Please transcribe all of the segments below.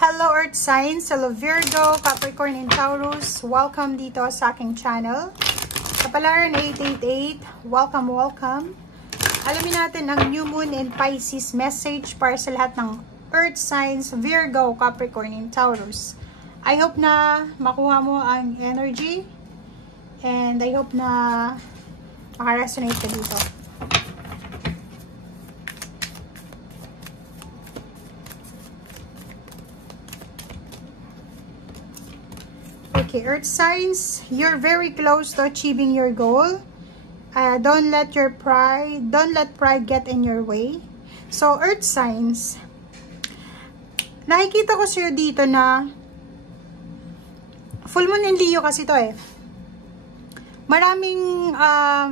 Hello Earth Signs, hello Virgo, Capricorn, and Taurus. Welcome dito sa aking channel. Kapalaran 888, welcome, welcome. Alamin natin ang New Moon and Pisces message para sa lahat ng Earth Signs, Virgo, Capricorn, and Taurus. I hope na makuha mo ang energy and I hope na makaresonate ka dito. Okay, Earth Signs, you're very close to achieving your goal. Don't let pride get in your way. So, Earth Signs, nakikita ko sa'yo dito na full moon in Leo kasi to eh. Maraming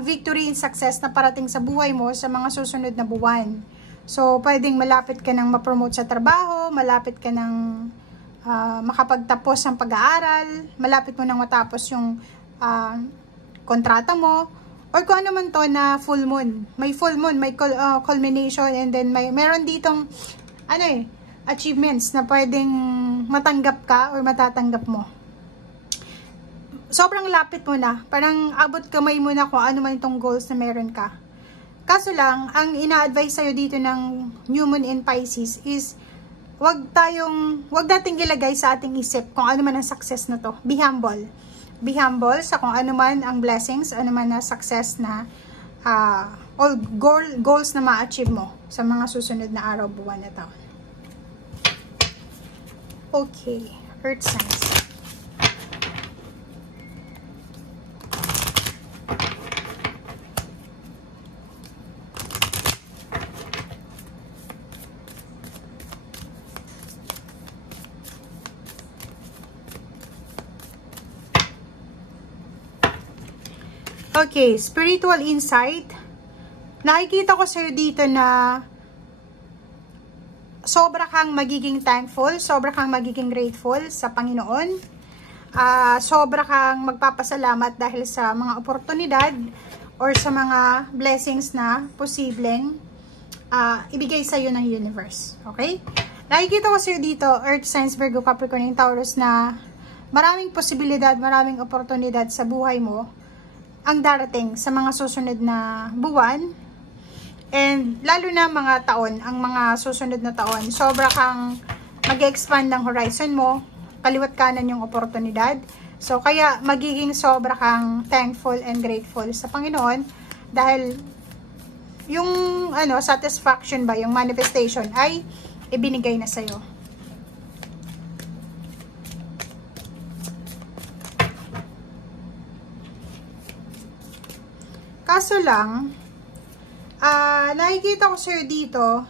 victory and success na parating sa buhay mo sa mga susunod na buwan. So, pwedeng malapit ka ng ma-promote sa trabaho, malapit ka ng makapagtapos ng pag-aaral, malapit mo nang matapos yung kontrata mo, or kung ano man to na full moon. May full moon, may culmination, and then meron ditong achievements na pwedeng matanggap ka or matatanggap mo. Sobrang lapit mo na, parang abot kamay mo na kung ano man itong goals na meron ka. Kaso lang, ang ina-advise sa'yo dito ng New Moon in Pisces is wag nating ilagay sa ating isip kung ano man ang success na to. Be humble. Be humble sa kung ano man ang blessings, ano man na success na all goals na ma-achieve mo sa mga susunod na araw, buwan na taon. Okay, Earth Signs. Okay, spiritual insight. Nakikita ko sa'yo dito na sobra kang magiging thankful, sobra kang magiging grateful sa Panginoon. Sobra kang magpapasalamat dahil sa mga oportunidad or sa mga blessings na posibleng ibigay sa'yo ng universe. Okay? Nakikita ko sa'yo dito, Earth Signs, Virgo, Capricorn, and Taurus, na maraming posibilidad, maraming oportunidad sa buhay mo ang darating sa mga susunod na buwan, and lalo na mga taon, ang mga susunod na taon, sobra kang mag-expand ng horizon mo, kaliwat kanan yung oportunidad. So, kaya magiging sobra kang thankful and grateful sa Panginoon dahil yung satisfaction ba, yung manifestation ay ibinigay na sa'yo. Kaso lang, nakikita ko sa'yo dito,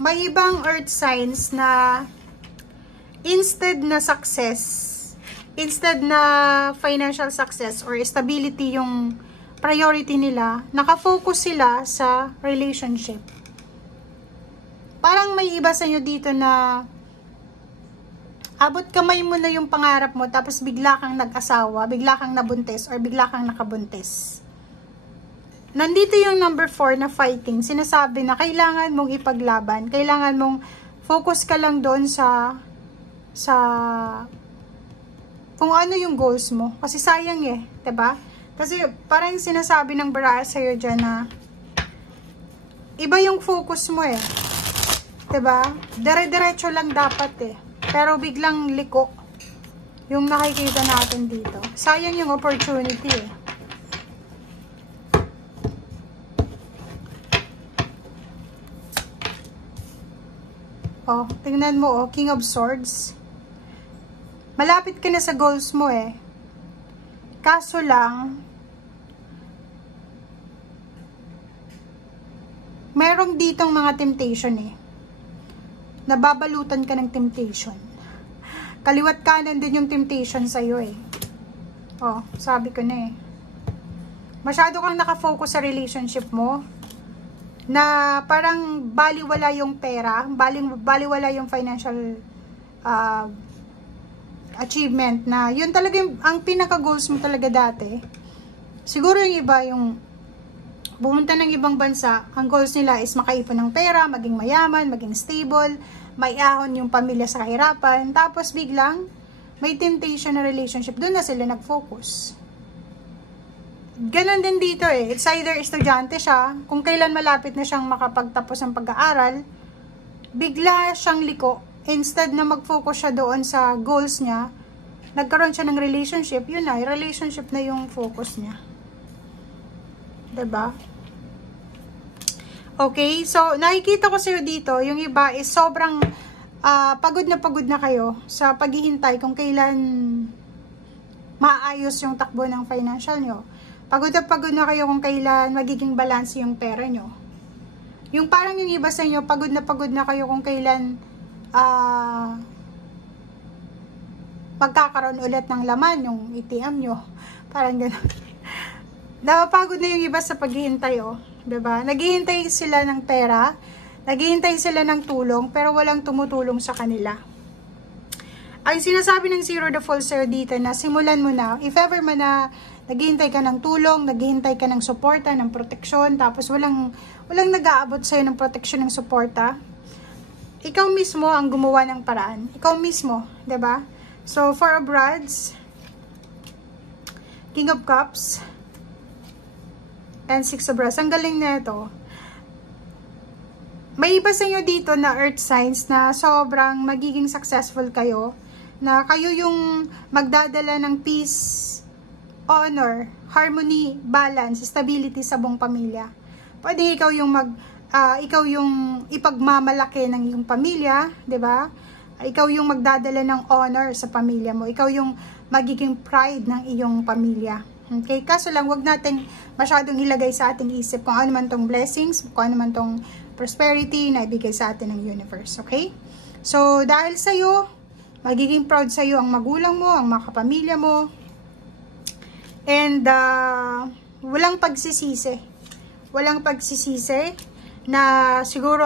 may ibang Earth Signs na instead na success, instead na financial success or stability yung priority nila, nakafocus sila sa relationship. Parang may iba sa'yo dito na abot kamay mo na yung pangarap mo, tapos bigla kang nag-asawa, bigla kang nabuntis, or bigla kang nakabuntis. Nandito yung number 4 na fighting. Sinasabi na kailangan mong ipaglaban. Kailangan mong focus ka lang doon sa kung ano yung goals mo. Kasi sayang eh. 'Di ba? Kasi parang sinasabi ng bara sa'yo dyan na iba yung focus mo eh. 'Di ba? Dire-diretso lang dapat eh. Pero biglang liko yung nakikita natin dito. Sayang yung opportunity eh. Oh, tingnan mo oh, King of Swords. Malapit ka na sa goals mo eh. Kaso lang, merong ditong mga temptation eh. Nababalutan ka ng temptation. Kaliwat kanan din yung temptation sa'yo eh. Oh, sabi ko na eh. Masyado kang nakafocus sa relationship mo, na parang baliwala yung pera, baliwala yung financial achievement, na yun talaga yung, ang pinaka-goals mo talaga dati. Siguro yung iba, yung pumunta ng ibang bansa, ang goals nila is makaipon ng pera, maging mayaman, maging stable, maiahon yung pamilya sa kahirapan, tapos biglang may temptation na relationship, doon na sila nag-focus. Ganon din dito eh. It's either estudyante siya, kung kailan malapit na siyang makapagtapos ng pag-aaral, bigla siyang liko. Instead na mag-focus siya doon sa goals niya, nagkaroon siya ng relationship, yun na, relationship na yung focus niya. Diba? Okay, so nakikita ko sa'yo dito, yung iba is sobrang pagod na kayo sa paghihintay kung kailan maayos yung takbo ng financial nyo. Pagod na kayo kung kailan magiging balance yung pera nyo. Yung parang yung iba sa inyo, pagod na kayo kung kailan magkakaroon ulit ng laman yung ATM nyo. Parang gano'n. Napapagod na yung iba sa paghihintay, oh. Diba? Naghihintay sila ng pera, naghihintay sila ng tulong, pero walang tumutulong sa kanila. Ang sinasabi ng Zero the Full Sir dito na simulan mo na, if ever man na naghihintay ka ng tulong, naghihintay ka ng suporta, ng proteksyon, tapos walang nag-aabot sa'yo ng proteksyon, ng suporta, ikaw mismo ang gumawa ng paraan. Ikaw mismo, diba? So, Four of Rods, King of Cups, and Six of Rods. Ang galing na ito. May iba sa inyo dito na earth signs na sobrang magiging successful kayo, na kayo yung magdadala ng peace, honor, harmony, balance, stability sa buong pamilya. Pwede ikaw yung ipagmamalaki ng iyong pamilya, 'di ba? Ikaw yung magdadala ng honor sa pamilya mo. Ikaw yung magiging pride ng iyong pamilya. Okay? Kaso lang, wag natin masyadong ilagay sa ating isip kung ano man tong blessings, kung ano man tong prosperity na ibigay sa atin ng universe. Okay? So, dahil sa'yo, magiging proud sa'yo ang magulang mo, ang mga kapamilya mo. And, walang pagsisisi. Walang pagsisisi na siguro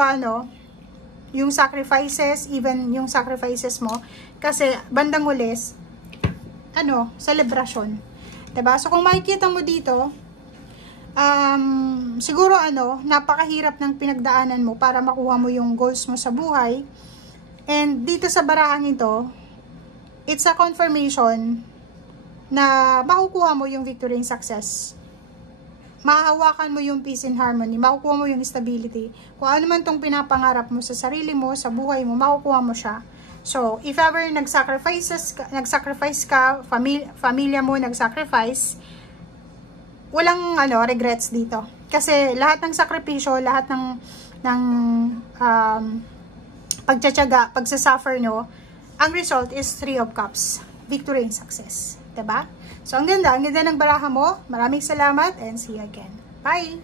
yung sacrifices, even yung sacrifices mo, kasi bandang ulis, celebration. Diba? So, kung makikita mo dito, siguro napakahirap ng pinagdaanan mo para makuha mo yung goals mo sa buhay. And dito sa barahang ito, it's a confirmation na makukuha mo yung victory and success. Mahahawakan mo yung peace and harmony, makukuha mo yung stability. Kung ano man tong pinapangarap mo sa sarili mo, sa buhay mo, makukuha mo siya. So, if ever nag-sacrifice ka, familia mo nag-sacrifice, walang regrets dito. Kasi lahat ng sakripisyo, lahat ng pagtsatsaga, pagsasuffer nyo, ang result is 3 of Cups, victory and success. Diba? So, ang ganda ng baraha mo. Maraming salamat and see you again. Bye!